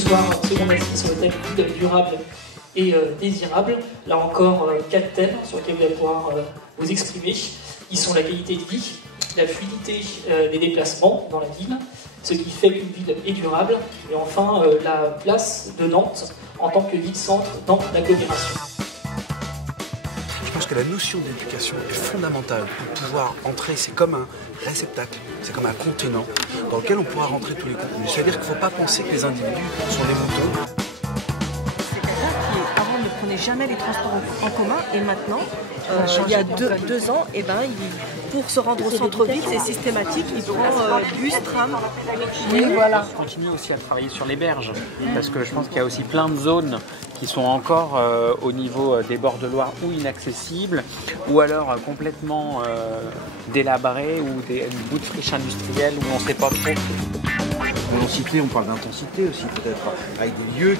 soir, seconde assise sur le thème ville durable et désirable. Là encore, 4 thèmes sur lesquels vous allez pouvoir vous exprimer. Ils sont la qualité de vie, la fluidité des déplacements dans la ville, ce qui fait qu'une ville est durable, et enfin la place de Nantes en tant que ville-centre dans l'agglomération. Je pense que la notion d'éducation est fondamentale pour pouvoir entrer. C'est comme un réceptacle, c'est comme un contenant dans lequel on pourra rentrer tous les contenus. C'est-à-dire qu'il ne faut pas penser que les individus sont des moutons. C'est quelqu'un qui avant ne prenait jamais les transports en commun et maintenant, il y a deux ans, pour se rendre au centre-ville, c'est systématique, il prend bus, tram. Et voilà. On continue aussi à travailler sur les berges, parce que je pense qu'il y a aussi plein de zones qui sont encore au niveau des bords de Loire ou inaccessibles, ou alors complètement délabrées, ou des bouts de friche industrielle où on ne sait pas trop. On parle d'intensité aussi peut-être, avec des lieux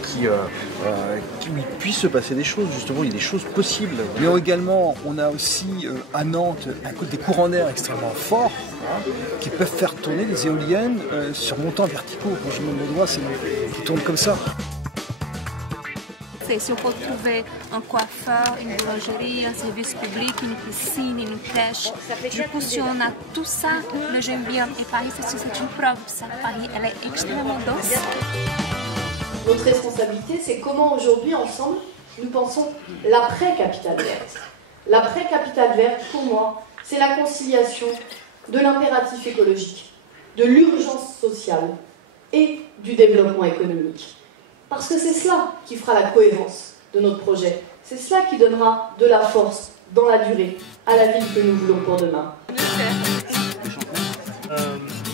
où il puisse se passer des choses, justement, il y a des choses possibles. Mais également, on a aussi à Nantes des courants d'air extrêmement forts qui peuvent faire tourner des éoliennes sur montants verticaux. Quand je monte le doigt, qui tournent comme ça. Si on peut trouver un coiffeur, une boulangerie, un service public, une piscine, une crèche, du coup si on a tout ça, le j'aime bien. Et Paris, c'est une preuve de ça. Paris, elle est extrêmement dense. Notre responsabilité, c'est comment aujourd'hui, ensemble, nous pensons l'après-capitale verte. L'après-capitale verte, pour moi, c'est la conciliation de l'impératif écologique, de l'urgence sociale et du développement économique. Parce que c'est cela qui fera la cohérence de notre projet. C'est cela qui donnera de la force dans la durée à la ville que nous voulons pour demain.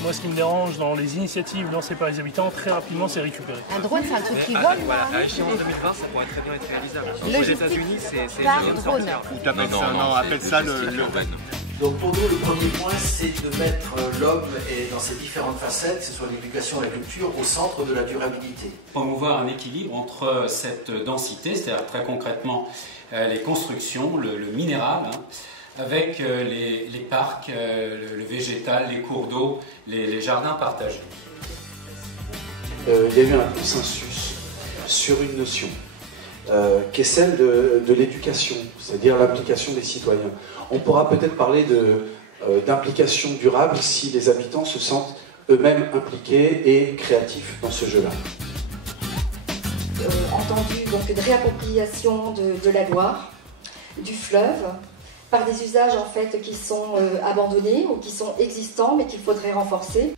Moi, ce qui me dérange dans les initiatives lancées par les habitants, très rapidement, c'est récupérer. Un drone, c'est un truc qui vole. Voilà, à l'échéance 2020, ça pourrait très bien être réalisable. Aux États-Unis, c'est une moyen de sortir. Ou appelle ça le Donc pour nous, le premier point, c'est de mettre l'homme et dans ses différentes facettes, que ce soit l'éducation et la culture, au centre de la durabilité. Promouvoir un équilibre entre cette densité, c'est-à-dire très concrètement les constructions, le minérable, avec les parcs, le végétal, les cours d'eau, les jardins partagés. Il y a eu un consensus sur une notion qui est celle de l'éducation, c'est-à-dire l'implication des citoyens. On pourra peut-être parler d'implication durable si les habitants se sentent eux-mêmes impliqués et créatifs dans ce jeu-là. Entendu donc de réappropriation de la Loire, du fleuve, par des usages en fait qui sont abandonnés ou qui sont existants mais qu'il faudrait renforcer.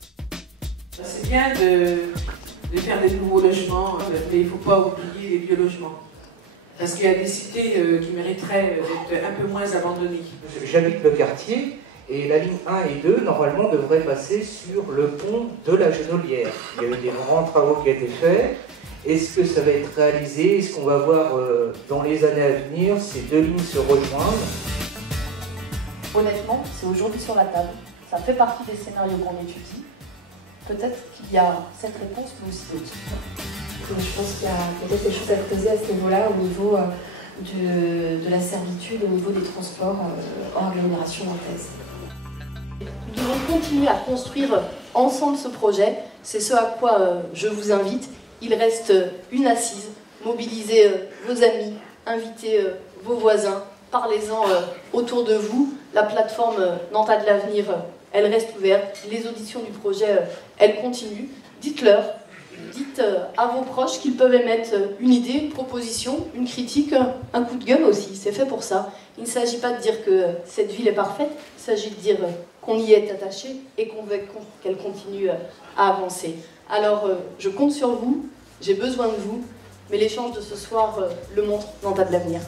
C'est bien de faire des nouveaux logements, mais il ne faut pas oublier les vieux logements. Parce qu'il y a des cités qui mériteraient d'être un peu moins abandonnées. J'habite le quartier et la ligne 1 et 2, normalement, devrait passer sur le pont de la Genolière. Il y a eu des grands travaux qui ont été faits. Est-ce que ça va être réalisé? Est-ce qu'on va voir dans les années à venir ces deux lignes se rejoindre? Honnêtement, c'est aujourd'hui sur la table. Ça fait partie des scénarios qu'on étudie. Peut-être qu'il y a cette réponse, mais aussi d'autres. Je pense qu'il y a peut-être des choses à creuser à ce niveau-là, au niveau de la servitude, au niveau des transports en agglomération nantaise. Nous devons continuer à construire ensemble ce projet. C'est ce à quoi je vous invite. Il reste une assise. Mobilisez vos amis, invitez vos voisins, parlez-en autour de vous. La plateforme Nantes a de l'avenir, elle reste ouverte. Les auditions du projet, elles continuent. Dites-leur. Dites à vos proches qu'ils peuvent émettre une idée, une proposition, une critique, un coup de gueule aussi, c'est fait pour ça. Il ne s'agit pas de dire que cette ville est parfaite, il s'agit de dire qu'on y est attaché et qu'on veut qu'elle continue à avancer. Alors je compte sur vous, j'ai besoin de vous, mais l'échange de ce soir le montre, Nantes a de l'avenir.